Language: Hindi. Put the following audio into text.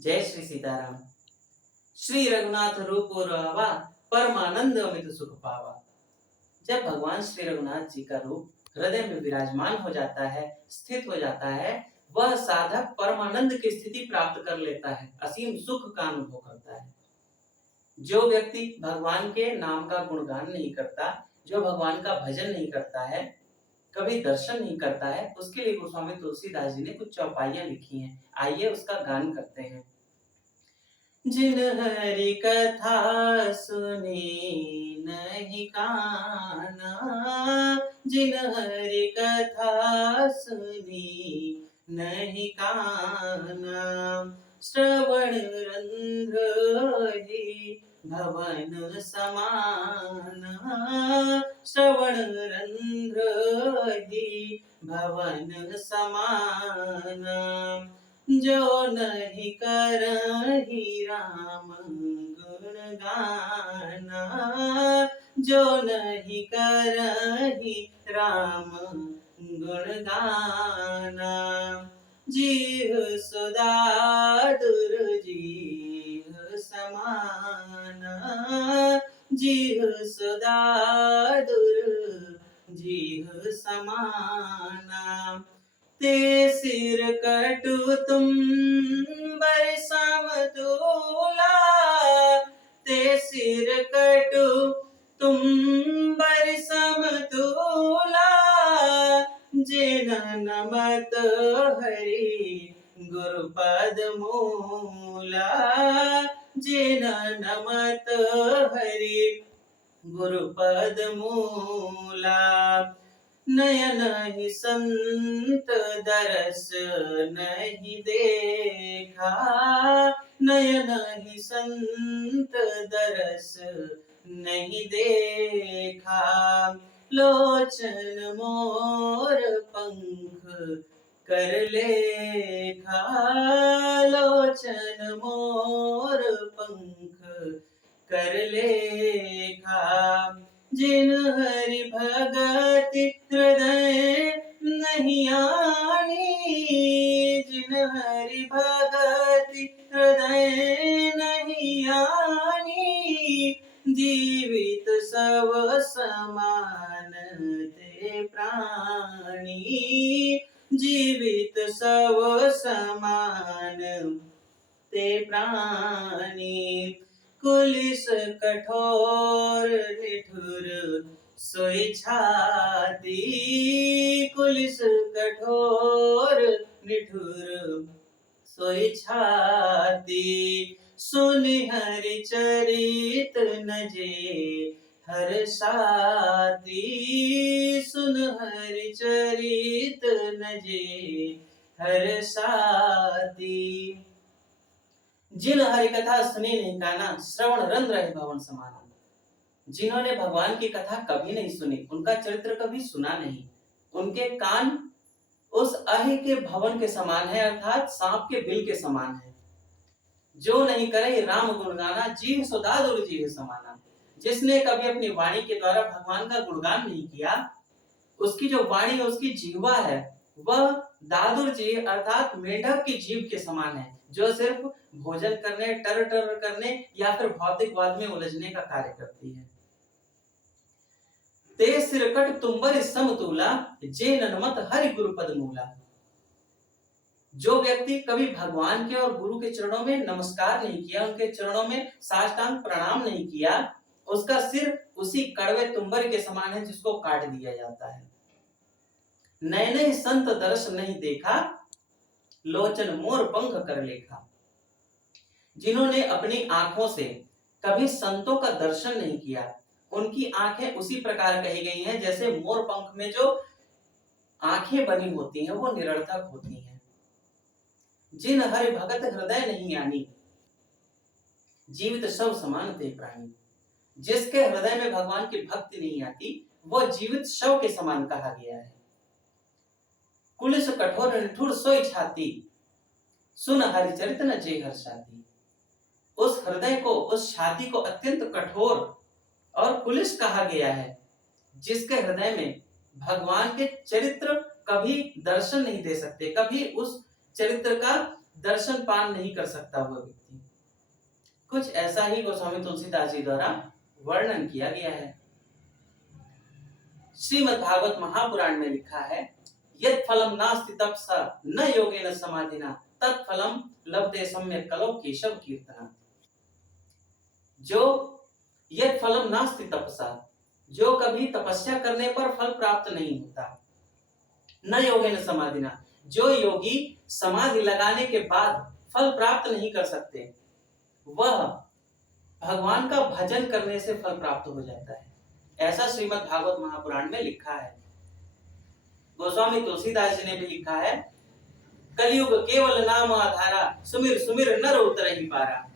जय श्री सीताराम। श्री रघुनाथ रूप रावा, परमानंद अमित सुख पावा। जब भगवान श्री रघुनाथ जी का रूप हृदय में विराजमान हो जाता है, स्थित हो जाता है, वह साधक परमानंद की स्थिति प्राप्त कर लेता है, असीम सुख का अनुभव करता है। जो व्यक्ति भगवान के नाम का गुणगान नहीं करता, जो भगवान का भजन नहीं करता है, कभी दर्शन नहीं करता है, उसके लिए गोस्वामी तुलसीदास जी ने कुछ चौपाइयां लिखी हैं। आइए उसका गान करते हैं। जिन हरि कथा सुनी नहीं काना, जिन हरि कथा सुनी नहीं काना, श्रवण रंध्र ही भवन समाना, श्रवण रंध्र ही भवन समाना। जो नहीं करहि राम गुण गाना, जो नहीं करहि राम गुण गाना, जीव सुदादुर जीव समाना, जीव सुदादुर जीव समाना। ते सिर कटु तुम समतूला, ते सिर कटु तुम समतूला, जिन नमत हरि गुरुपद मूला, जिन नमत हरि गुरुपद मूला। नयन ही संत दरस नहीं देखा, नयन ही संत दरस नहीं देखा, लोचन मोर पंख कर लेखा, लोचन मोर पंख कर लेखा। जिन हरि भगति हृदय नहीं आनी, जिन हरि भगति हृदय नहीं आनी, जीवित सब समान ते प्राणी, जीवित सब समान ते प्राणी। कुलिस कठोर निठुर सोई छाती, कुलिस कठोर निठुर सोई छाती, सुनि हरि चरित न जे हर साती, सुन हरि चरित न जे हर साती। जिन हरि कथा सुनी नहीं काना, श्रवण रंध्र है भवन समाना। जिन्होंने भगवान की कथा कभी नहीं सुनी, उनका चरित्र कभी सुना नहीं, उनके कान उस अहि के भवन के समान है, अर्थात सांप के बिल के समान है। जो नहीं करे राम गुण गाना, जीव सुदादुर जीव समाना। जिसने कभी अपनी वाणी के द्वारा भगवान का गुणगान नहीं किया, उसकी जो वाणी है, उसकी जीवा है, वह दादुर जीव अर्थात मेढक की जीव के समान है, जो सिर्फ भोजन करने, टर टर करने या फिर भौतिकवाद में उलझने का कार्य करती है। ते सिरकट तुम्बर समतूला, जे ननमत हरि गुरुपद मूला। जो व्यक्ति कभी भगवान के और गुरु के चरणों में नमस्कार नहीं किया, उनके चरणों में साष्टांग प्रणाम नहीं किया, उसका सिर उसी कड़वे तुम्बर के समान है जिसको काट दिया जाता है। नैने संत दर्श नहीं देखा, लोचन मोर पंख कर लेखा। जिन्होंने अपनी आंखों से कभी संतों का दर्शन नहीं किया, उनकी आंखें उसी प्रकार कही गई हैं जैसे मोर पंख में जो आंखें बनी होती हैं वो निरर्थक होती हैं। जिन हरि भगत हृदय नहीं आनी, जीवित सब समान ते प्राणी। जिसके हृदय में भगवान की भक्ति नहीं आती, वो जीवित शव के समान कहा गया है। कुलिस कठोर निठुर सोई छाती, सुन हरिचरित न जे हर्षाती। उस हृदय को, उस छाती को अत्यंत कठोर और कुलिश कहा गया है, जिसके हृदय में भगवान के चरित्र कभी दर्शन नहीं दे सकते, कभी उस चरित्र का दर्शन पान नहीं कर सकता वह व्यक्ति। कुछ ऐसा ही गोस्वामी तुलसीदास जी द्वारा वर्णन किया गया है। श्रीमद् भागवत महापुराण में लिखा है, यत् फलम नास्ति तपसा न योगेन समाधिना तत्फलम लभते सम्यक कलौ केशव कीर्तना। जो यत् फलम नास्ति तपसा, जो कभी तपस्या करने पर फल प्राप्त नहीं होता, न योगेन समाधिना, जो योगी समाधि लगाने के बाद फल प्राप्त नहीं कर सकते, वह भगवान का भजन करने से फल प्राप्त हो जाता है। ऐसा श्रीमद् भागवत महापुराण में लिखा है। गोस्वामी तुलसीदास जी ने भी लिखा है, कलयुग केवल नाम आधारा, सुमिर सुमिर नर उतरहि पारा।